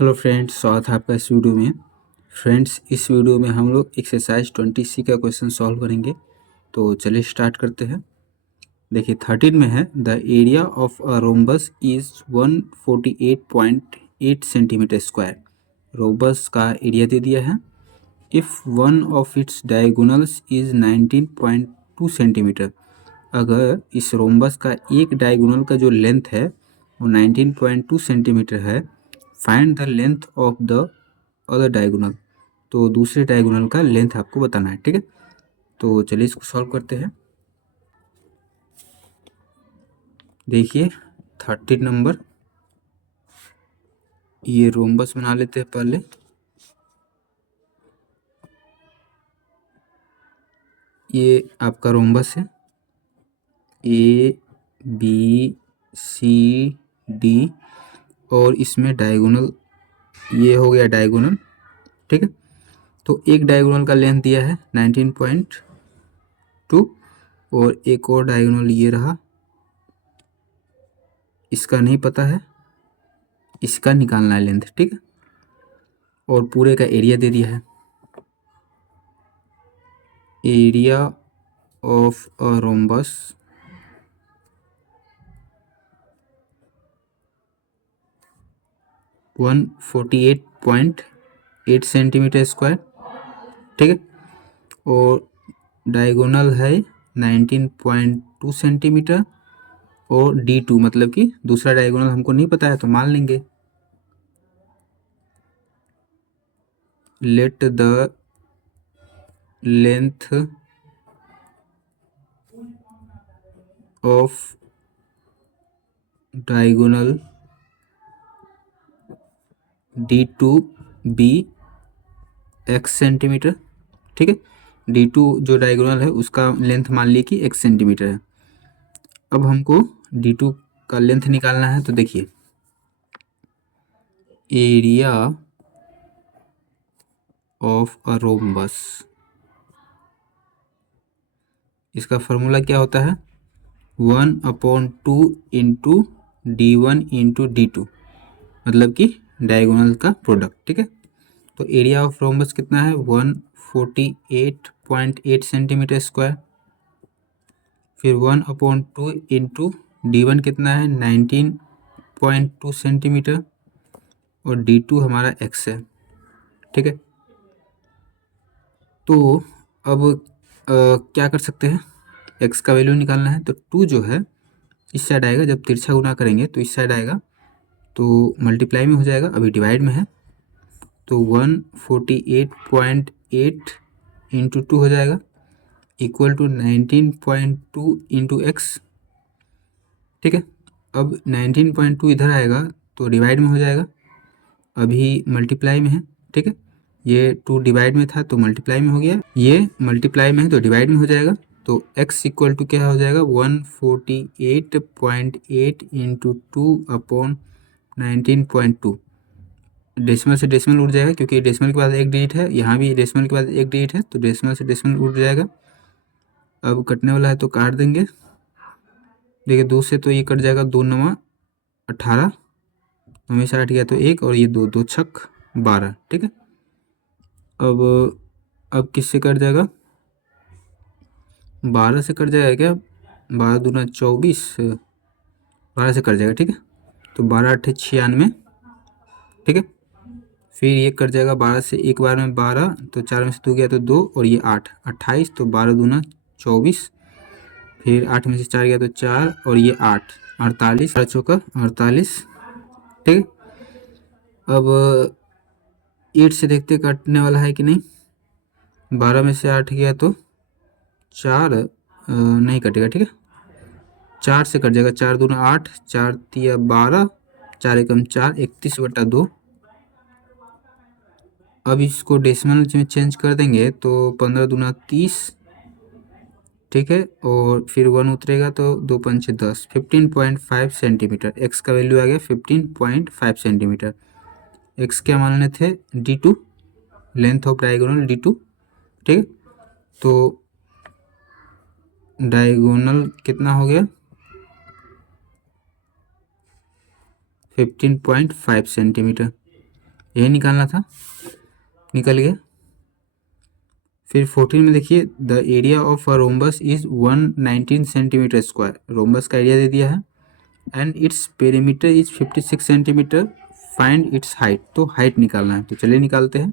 Hello friends, स्वागत है आपका इस वीडियो में। फ्रेंड्स, इस वीडियो में हम लोग एक्सरसाइज 20C का क्वेश्चन सॉल्व करेंगे। तो चलिए स्टार्ट करते हैं। देखिए 13 में है, the area of a rhombus is 148.8 centimetre square. Rhombus का एरिया दे दिया है। If one of its diagonals is 19.2 centimetre. अगर इस रोम्बस का एक डायगोनल का जो लेंथ है वो 19.2 सेंटीमीटर है, find the length of the other diagonal. तो दूसरे डायगोनल का लेंथ आपको बताना है, ठीक है। तो चलिए इसको सॉल्व करते हैं। देखिए 13 नंबर, ये रोम्बस बना लेते हैं पहले। ये आपका रोम्बस है, ए बी सी डी, और इसमें डायगोनल, ये हो गया डायगोनल, ठीक है। तो एक डायगोनल का लेंथ दिया है 19.2, और एक और डायगोनल ये रहा, इसका नहीं पता है, इसका निकालना है लेंथ, ठीक है। और पूरे का एरिया दे दिया है। Area of a rhombus one 48.8 centimetre square, ठीक है। और डायगोनल है 19.2 सेंटीमीटर, और D2 मतलब कि दूसरा डायगोनल हमको नहीं पता है तो मान लेंगे। Let the length of diagonal D2 be x centimetre, ठीक है। D2 जो डायगोनल है उसका लेंथ मान ली कि x सेंटीमीटर है। अब हमको D2 का लेंथ निकालना है। तो देखिए एरिया ऑफ अ रोम्बस, इसका फॉर्मूला क्या होता है, 1/2 इंटू D1 इंटू D2, मतलब कि डायगोनल का प्रोडक्ट, ठीक है। तो एरिया ऑफ रोम्बस कितना है, 148.8 सेंटीमीटर स्क्वायर। फिर 1/2 इंटू D1 कितना है, 19.2 सेंटीमीटर, और D2 हमारा x है, ठीक है। तो अब क्या कर सकते हैं, x का वैल्यू निकालना है। तो 2 जो है इस साइड आएगा, जब तिरछा गुना करेंगे तो इस साइड आएगा, तो मल्टीप्लाई में हो जाएगा, अभी डिवाइड में है। तो 148.8 इंटू 2 हो जाएगा, इक्वल टू 19.2 इंटू एक्स, ठीक है। अब 19.2 इधर आएगा तो डिवाइड में हो जाएगा, अभी मल्टीप्लाई में है, ठीक है। ये 2 डिवाइड में था तो मल्टीप्लाई में हो गया, ये मल्टीप्लाई में है तो डिवाइड में हो जाएगा। तो x इक्वल टू क्या हो जाएगा, 148.8 इंटू 2/19.2। डेसिमल से डेसिमल उड़ जाएगा, क्योंकि डेसिमल के बाद एक डिजिट है, यहाँ भी डेसिमल के बाद एक डिजिट है, तो डेसिमल से डेसिमल उड़ जाएगा। अब कटने वाला है तो काट देंगे। देखिए 2 से तो ये कट जाएगा, 2 9 18, हमेशा 8 गया तो 1, और ये 2 2 छक 12, ठीक है। अब किससे कट जाएगा, 12 से कट जाएगा क्या, 12 दूना 24, 12 से कट जाएगा, ठीक है। तो 12 8 96, ठीक है। फिर ये कट जाएगा 12 से, एक बार में 12, तो 4 में से 2 गया तो 2, और ये 8 28, तो 12 दूना 24, फिर 8 में से 4 गया तो 4, और ये 8 48, 4 चौका 48, ठीक है। अब 8 से देखते कटने वाला है कि नहीं, 12 में से 8 गया तो 4 नहीं कटेगा, ठीक है। 4 से कट जाएगा, 4 दूना 8, 4 तिया 12, 4 एकम 4, 31/2। अब इसको डेसिमल में चेंज कर देंगे तो 15 दूना 30, ठीक है। और फिर 1 उतरेगा तो 2 पंचे 10, 15.5 सेंटीमीटर। एक्स का वैल्यू आ गया 15.5 सेंटीमीटर। एक्स क्या मानने थे, D2, length of diagonal D2, ठीक है। तो डायगोनल कितना हो गया, 15.5 सेंटीमीटर, यही निकालना था, निकल गया। फिर 14 में देखिए, the area of a rhombus is 119 centimetre square. Rhombus का एरिया दे दिया है and its perimeter is 56 centimetre, find its height. तो हाइट निकालना है, तो चलिए निकालते हैं।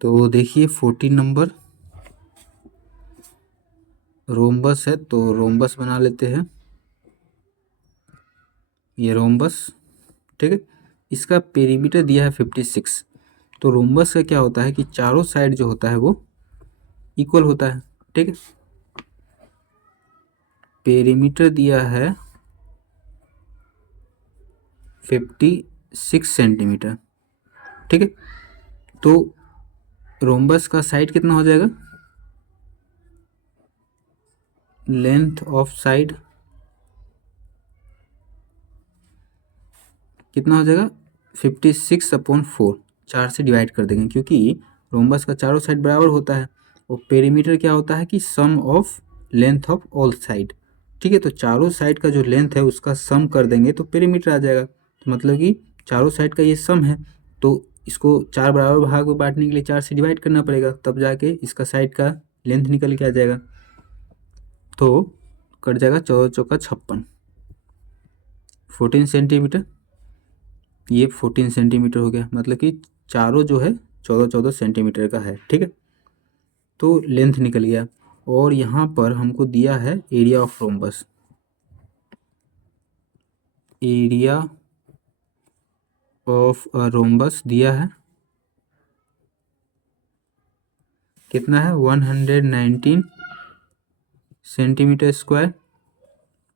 तो देखिए 14 नंबर रोम्बस है, तो रोम्बस बना लेते हैं। ये रोम्बस, ठीक है, इसका पेरीमीटर दिया है 56। तो रोम्बस का क्या होता है कि चारों साइड जो होता है वो इक्वल होता है, ठीक है। पेरीमीटर दिया है 56 सेंटीमीटर, ठीक है। तो रोम्बस का साइड कितना हो जाएगा, लेंथ ऑफ साइड कितना हो जाएगा, 56/4, 4 से डिवाइड कर देंगे, क्योंकि रोम्बस का चारों साइड बराबर होता है। और पेरीमीटर क्या होता है कि sum of length of all side, ठीक है। तो चारों साइड का जो लेंथ है उसका सम कर देंगे तो पेरीमीटर आ जाएगा। तो मतलब कि चारों साइड का ये सम है, तो इसको 4 बराबर भाग में बांटने के लिए 4 से डिवाइड करना पड़ेगा, तब जाके इसका साइड का लेंथ निकल के आ जाएगा। तो कट जाएगा 14 चौका 56, 14 सेंटीमीटर। ये 14 सेंटीमीटर हो गया, मतलब कि चारों जो है 14-14 सेंटीमीटर का है, ठीक है। तो लेंथ निकल गया। और यहाँ पर हमको दिया है area of rhombus. Area of rhombus दिया है कितना है, 119 सेंटीमीटर स्क्वायर,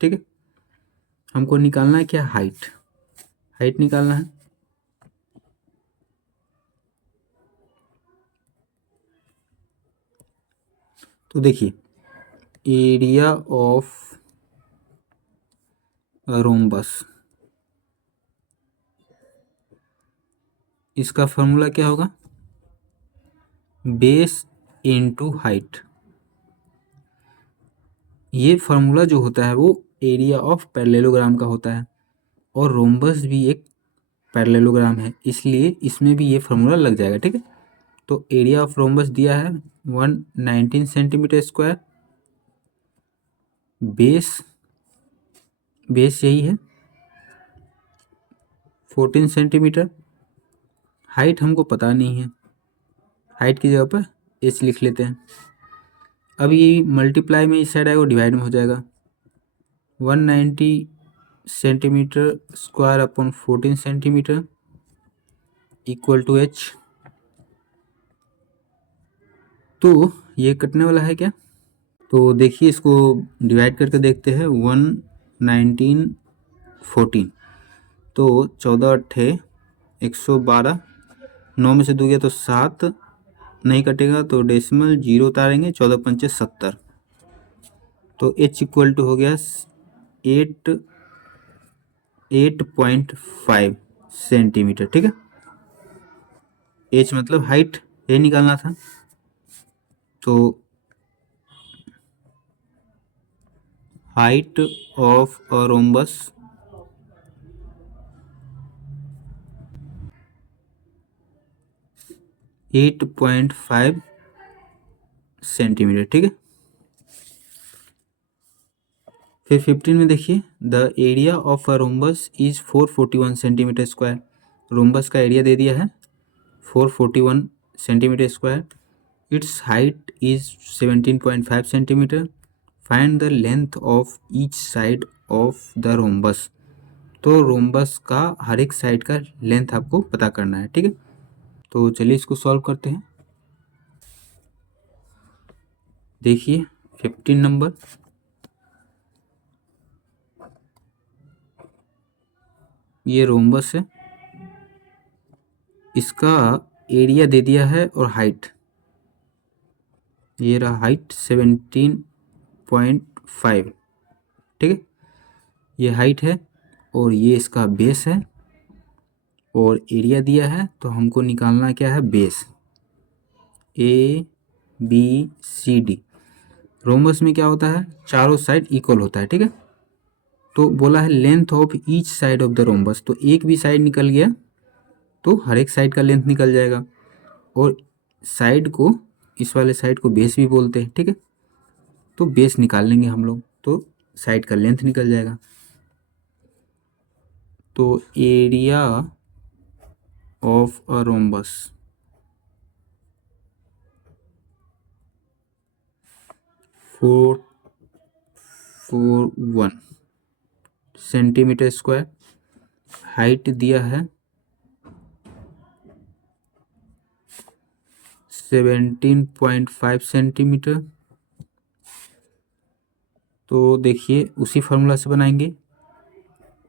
ठीक है। हमको निकालना है क्या, हाइट। हाइट निकालना है। तो देखिए एरिया ऑफ रोम्बस, इसका फॉर्मूला क्या होगा, बेस इनटू हाइट। ये फार्मूला जो होता है वो एरिया ऑफ पैरेललोग्राम का होता है, और रोम्बस भी एक पैरेललोग्राम है, इसलिए इसमें भी ये फार्मूला लग जाएगा, ठीक है। तो एरिया ऑफ रोम्बस दिया है 119 सेंटीमीटर स्क्वायर, बेस बेस यही है 14 सेंटीमीटर। हाइट हमको पता नहीं है, हाइट की जगह पर एच लिख लेते हैं। अब ये मल्टीप्लाई में इस साइड आएगा, डिवाइड में हो जाएगा। 190 centimetre square upon 14 centimetre equal to h. तो ये कटने वाला है क्या, तो देखिए इसको डिवाइड करके देखते हैं। 119 14, तो 14×8 112, 9 में से 2 गया तो 7 नहीं कटेगा, तो डेसिमल 0 उतारेंगे, 14×5 = 70। तो एच इक्वल टू हो गया 8.5 सेंटीमीटर, ठीक है। एच मतलब हाइट, ये निकालना था। तो height of a rhombus 8.5 centimetre, ठीक है। फिर 15 में देखिए, the area of a rhombus is 441 centimetre square. Rhombus का एरिया दे दिया है 441 centimetre square. It's height is 17.5 centimetre. Find the length of each side of the rhombus. तो रोम्बस का हर एक साइड का लेंथ आपको पता करना है, ठीक है। तो चलिए इसको सॉल्व करते हैं। देखिए 15 नंबर, ये रोम्बस है, इसका एरिया दे दिया है और हाइट, ये रहा हाइट 17.5, ठीक है। ये हाइट है और ये इसका बेस है, और एरिया दिया है, तो हमको निकालना क्या है, बेस। ABCD। रोम्बस में क्या होता है, चारों साइड इक्वल होता है, ठीक है। तो बोला है length of each side of the rhombus, तो एक भी साइड निकल गया तो हर एक साइड का लेंथ निकल जाएगा। और साइड को, इस वाले साइड को बेस भी बोलते हैं, ठीक है। तो बेस निकाल लेंगे हम लोग तो साइड का लेंथ निकल जाएगा। तो area of a rhombus 441 centimetre square, height दिया है 17.5 सेंटीमीटर। तो देखिए उसी फार्मूला से बनाएंगे,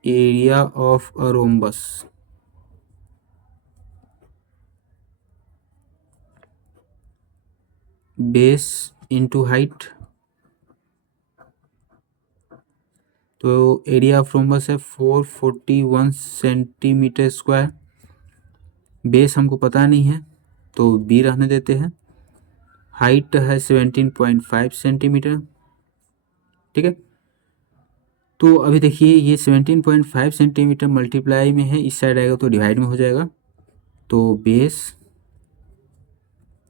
area of a rhombus base into height. तो एरिया ऑफ रोम्बस है 441 सेंटीमीटर स्क्वायर। बेस हमको पता नहीं है तो बी रहने देते हैं। हाइट है 17.5 सेंटीमीटर, ठीक है। तो अभी देखिए ये 17.5 सेंटीमीटर मल्टीप्लाई में है, इस साइड आएगा तो डिवाइड में हो जाएगा। तो बेस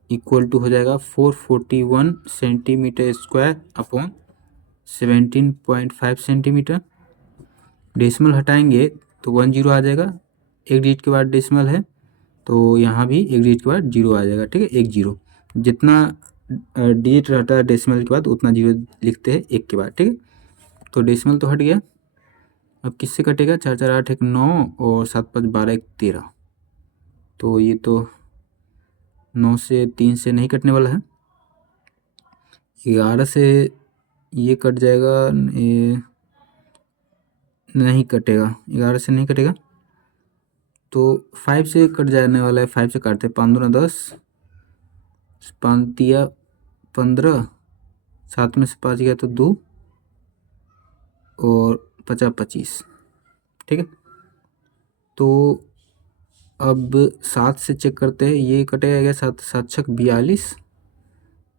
इक्वल टू हो जाएगा 441 centimetre square upon 17.5 centimetre. Decimal हटाएंगे तो 10 आ जाएगा, एक डिजिट के बाद डेसिमल है तो यहाँ भी एक डिजिट के बाद जीरो आ जाएगा, ठीक है। एक जीरो, जितना डिजिट रहता है डेसिमल के बाद उतना जीरो लिखते हैं एक के बाद, ठीक है। तो डेसिमल तो हट गया, अब किससे कटेगा, 4 4 8 1 9 और 7 5 12 1 13। तो ये तो 9 से 3 से नहीं कटने वाला है, 11 से ये कट जाएगा, ये नहीं कटेगा, 11 से नहीं कटेगा तो 5 से कट जाने वाला है। 5 से काटते हैं, 5 दूना 10, 5 दिया 15, 7 में से 5 गया तो 2 और 50 25, ठीक है। तो अब 7 से चेक करते हैं, ये कटेगा क्या, 7 7 छक 42,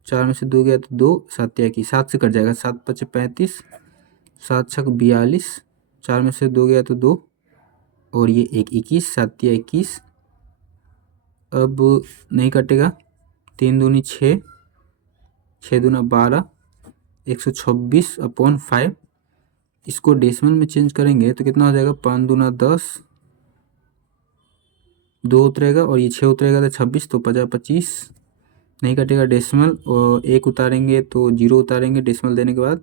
4 में से 2 गया तो 2, 7 की 7 से कट जाएगा, 7 5 35, 7 छक 42, 4 में से 2 गया तो 2 और ये 1 21, 7 21। अब नहीं कटेगा, 3 दूनी 6, 6 दूना 12, 126 अपॉन 5। इसको डेसिमल में चेंज करेंगे तो कितना हो जाएगा, 5 दूना 10, 2 उतरेगा और ये 6 उतरेगा तो 26, तो 50 25 नहीं कटेगा डेसिमल, और 1 उतारेंगे तो 0 उतारेंगे डेसिमल देने के बाद,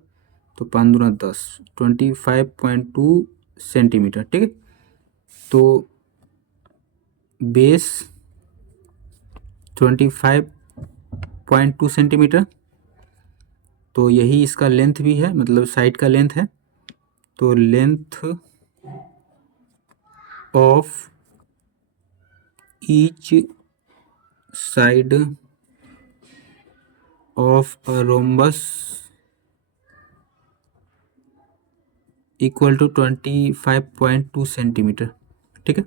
तो 5 दूना 10, 25.2 सेंटीमीटर, ठीक है। तो बेस 25.2 सेंटीमीटर, तो यही इसका लेंथ भी है, मतलब साइड का लेंथ है। तो length of each side of a rhombus equal to 25.2 centimetre, ठीक है।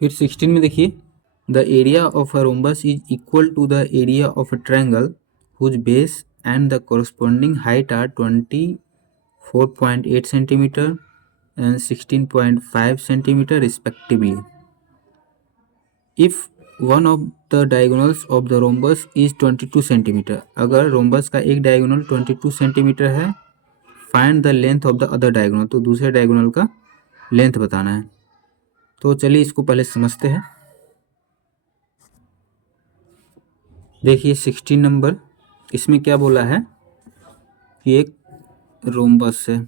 फिर 16 में देखिए, the area of a rhombus is equal to the area of a triangle whose base and the corresponding height are 24.8 centimetre and 16.5 centimetre respectively. If one of the diagonals of the rhombus is 22 centimetre, अगर rhombus का एक diagonal 22 centimetre है, find the length of the other diagonal, तो दूसरे diagonal का length बताना है। तो चलिए इसको पहले समझते हैं। देखिए 16 नंबर, इसमें क्या बोला है कि एक रोम्बस है,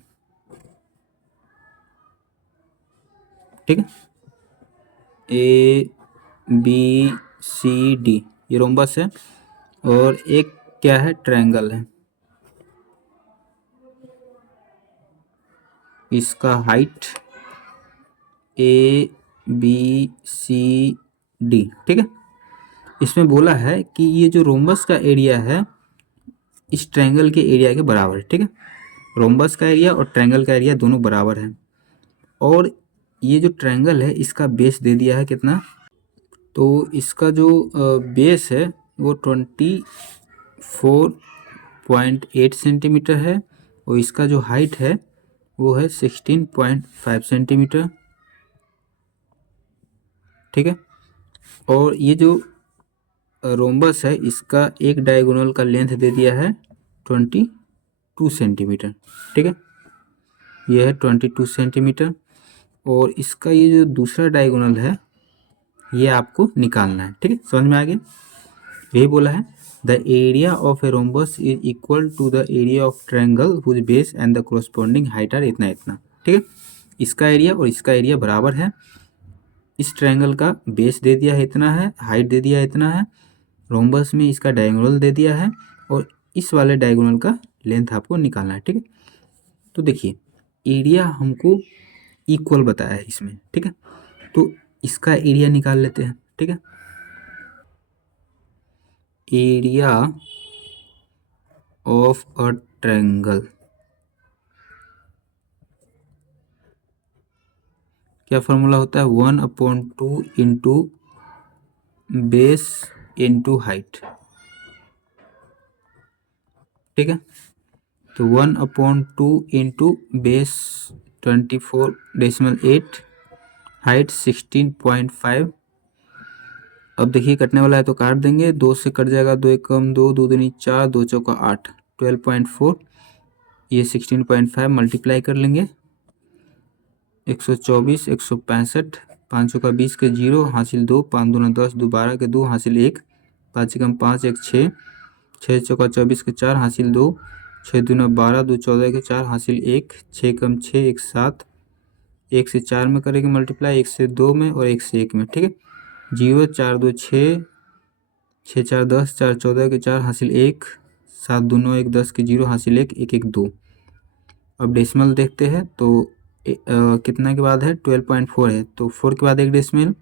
ठीक है, ए बी सी डी, ये रोम्बस है, और एक क्या है, ट्रायंगल है। इसका height A B C D, ठीक है। इसमें बोला है कि ये जो रोम्बस का एरिया है इस ट्रायंगल के एरिया के बराबर है, ठीक है। रोम्बस का एरिया और ट्रायंगल का एरिया दोनों बराबर है, और ये जो ट्रायंगल है इसका बेस दे दिया है कितना, तो इसका जो बेस है वो 24.8 सेंटीमीटर है, और इसका जो हाइट है वो है 16.5 सेंटीमीटर, ठीक है। और ये जो रोम्बस है इसका एक डायगोनल का लेंथ दे दिया है 22 सेंटीमीटर, ठीक है। ये है 22 सेंटीमीटर। और इसका ये जो दूसरा डायगोनल है ये आपको निकालना है, ठीक है। समझ में आ गया? यही बोला है the area of a rhombus is equal to the area of triangle whose base and the corresponding height are इतना इतना, ठीक है। इसका एरिया और इसका एरिया बराबर है। इस ट्रायंगल का बेस दे दिया है इतना है, हाइट दे दिया है इतना है, रोम्बस में इसका डायगोनल दे दिया है और इस वाले डायगोनल का लेंथ आपको निकालना है, ठीक है। तो देखिए एरिया हमको इक्वल बताया है इसमें, ठीक है। तो इसका एरिया निकाल लेते हैं, ठीक है। एरिया ऑफ अ ट्रायंगल क्या फॉर्मूला होता है? 1/2 इंटू बेस इंटू हाइट, ठीक है। तो 1/2 इंटू बेस 24.8, हाइट 16.5। अब देखिए कटने वाला है तो काट देंगे, 2 से कट जाएगा, 2 एक कम 2, 2 दूनी 4, 2 चौका 8, 12.4। ये 16.5 मल्टीप्लाई कर लेंगे, 124, 165, 5 चौका 20 के 0 हासिल 2, 5 दूना 10, 2 12 के 2 हासिल 1, 5 कम 5 1 6, 6 चौका 24 के 4 हासिल 2, 6 दूना 12, 2 14 के 4 हासिल 1, 6 कम 6 1 7, 1 से 4 में करेंगे मल्टीप्लाई, 1 से 2 में और 1 से 1 में, ठीक है। 0 4 2 6, 6 4 10, 4 14 के 4 हासिल 1, 7 दूनो 1 10 के 0 हासिल 1, 1 1 2। अब डेसिमल देखते हैं तो कितना के बाद है? 12.4 है, तो 4 के बाद एक डेसिमल,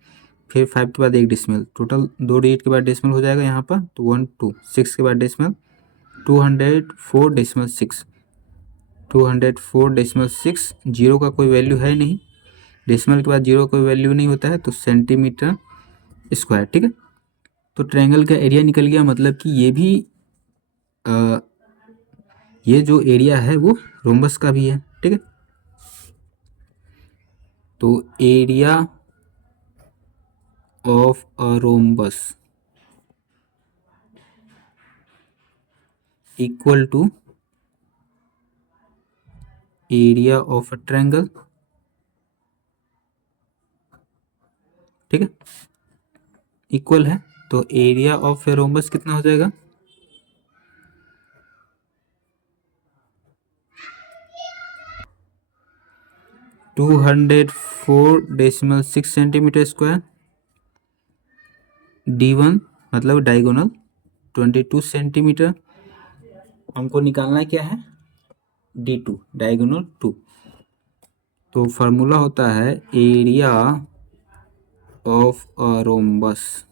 फिर 5 के बाद एक डेसिमल, टोटल 2 डिजिट के बाद डेसिमल हो जाएगा यहाँ पर। तो 1 2 6 के बाद डेसिमल, 204.6, 204.6। जीरो का कोई वैल्यू है नहीं, डेसिमल के बाद जीरो का कोई वैल्यू नहीं होता है, तो सेंटीमीटर स्क्वायर, ठीक है। तो ट्रायंगल का एरिया निकल गया, मतलब कि ये भी ये जो एरिया है वो रोम्बस का भी है, ठीक है। तो area of a rhombus equal to area of a triangle, ठीक है, इक्वल है। तो एरिया ऑफ ए रोम्बस कितना हो जाएगा? टू 204.6 सेंटीमीटर स्क्वायर, D1 मतलब डायगोनल 22 सेंटीमीटर। हमको निकालना क्या है? D2 diagonal 2। तो फार्मूला होता है area of a rhombus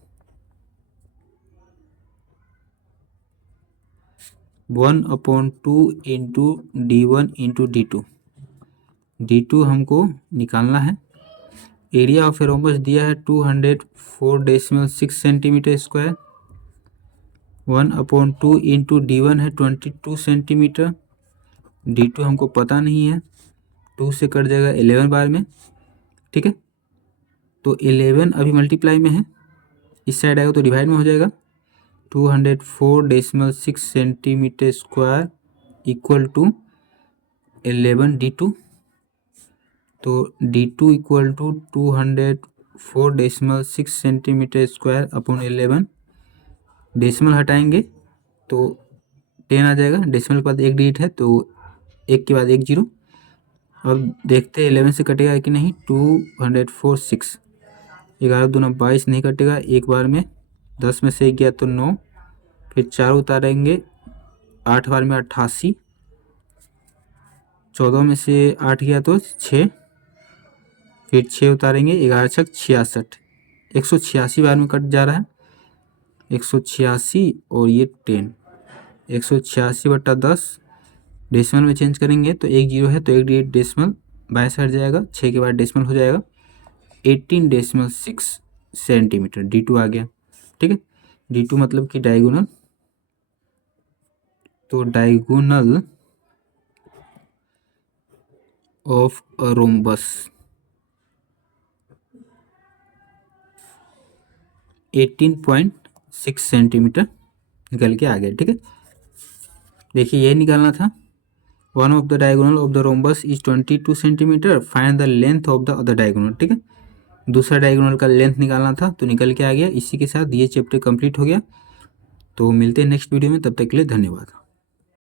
1/2 into D1 into D2। D2 हमको निकालना है। एरिया ऑफ ए रोम्बस दिया है 204.6 सेंटीमीटर स्क्वायर, 1/2 इंटू D1 है 22 सेंटीमीटर, D2 हमको पता नहीं है, 2 से कट जाएगा 11 बार में, ठीक है। तो 11 अभी मल्टीप्लाई में है, इस साइड आएगा तो डिवाइड में हो जाएगा। 204.6 centimetre square equal to 11 D2। तो D2 equal to 204.6 centimetre square upon 11। Decimal हटाएंगे तो 10 आ जाएगा, डेसिमल के बाद एक डिजिट है तो एक के बाद एक जीरो। अब देखते हैं 11 से कटेगा कि नहीं। 204.6, 11 दूना 22 नहीं कटेगा एक बार में, 10 में से एक गया तो 9, फिर 4 उतारेंगे, 8 बार में 88, 14 में से 8 गया तो 6, फिर 6 उतारेंगे, 11 छक 66, 186 बार में कट जा रहा है, 186 और ये 10, 186/10। डेसिमल में चेंज करेंगे तो एक जीरो है तो एक डिजिट डेसिमल बाएं साइड जाएगा, 6 के बाद डेसिमल हो जाएगा 18.6 सेंटीमीटर। D2 आ गया, ठीक है। D2 मतलब कि डायगोनल, तो diagonal of a rhombus 18.6 centimetre निकल के आ गया। ठीक है, देखिए ये निकालना था। One of the diagonal of the rhombus is 22 centimetre, find the length of the other diagonal. ठीक है, दूसरा डायगोनल का लेंथ निकालना था तो निकल के आ गया। इसी के साथ ये चैप्टर कंप्लीट हो गया। तो मिलते हैं नेक्स्ट वीडियो में, तब तक के लिए धन्यवाद।